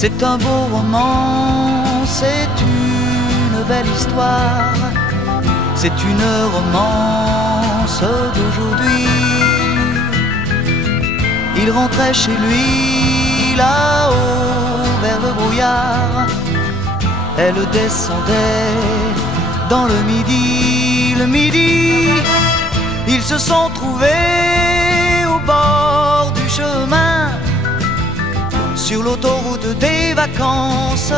C'est un beau roman, c'est une belle histoire, c'est une romance d'aujourd'hui. Il rentrait chez lui là-haut vers le brouillard, elle descendait dans le midi. Le midi, ils se sont trouvés au bord du chemin, sur l'autoroute des vacances.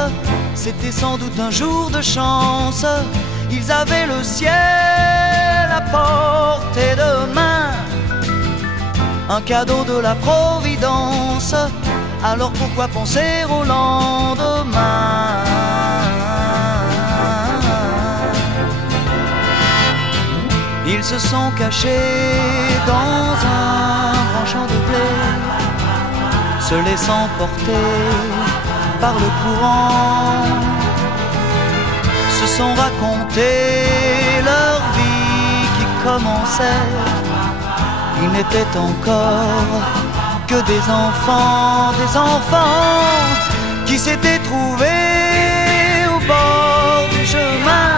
C'était sans doute un jour de chance, ils avaient le ciel à portée de main, un cadeau de la Providence. Alors pourquoi penser au lendemain? Ils se sont cachés dans un grand champ de blé, se laissant porter par le courant, se sont raconté leur vie qui commençait. Ils n'étaient encore que des enfants qui s'étaient trouvés au bord du chemin,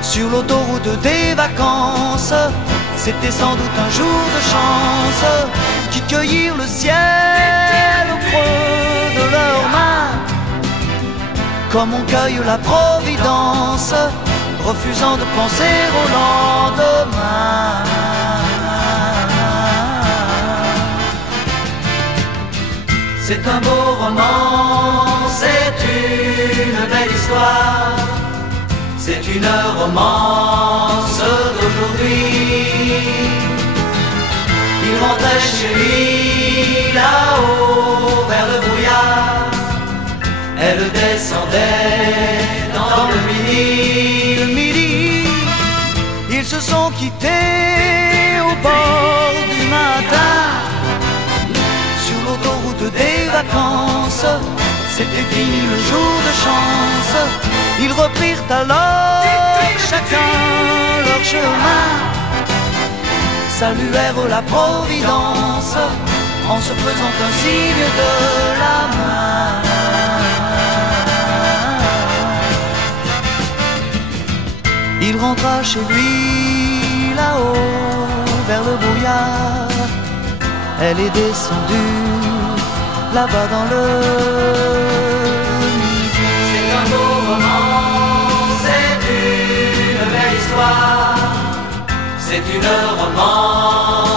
sur l'autoroute des vacances. C'était sans doute un jour de chance, qui cueillirent le ciel au creux de leurs mains, comme on cueille la Providence, refusant de penser au lendemain. C'est un beau roman, c'est une belle histoire, c'est une romance d'aujourd'hui. Il rentrait chez lui là-haut vers le brouillard, elle descendait dans le midi. Le midi, ils se sont quittés au bord du matin, sur l'autoroute des vacances. C'était fini le jour de chance. Ils reprirent alors chacun leur chemin, saluèrent la Providence en se faisant un signe de la main. Il rentra chez lui là-haut vers le brouillard, elle est descendue là-bas dans le midi. C'est un beau roman, c'est une belle histoire, c'est une romance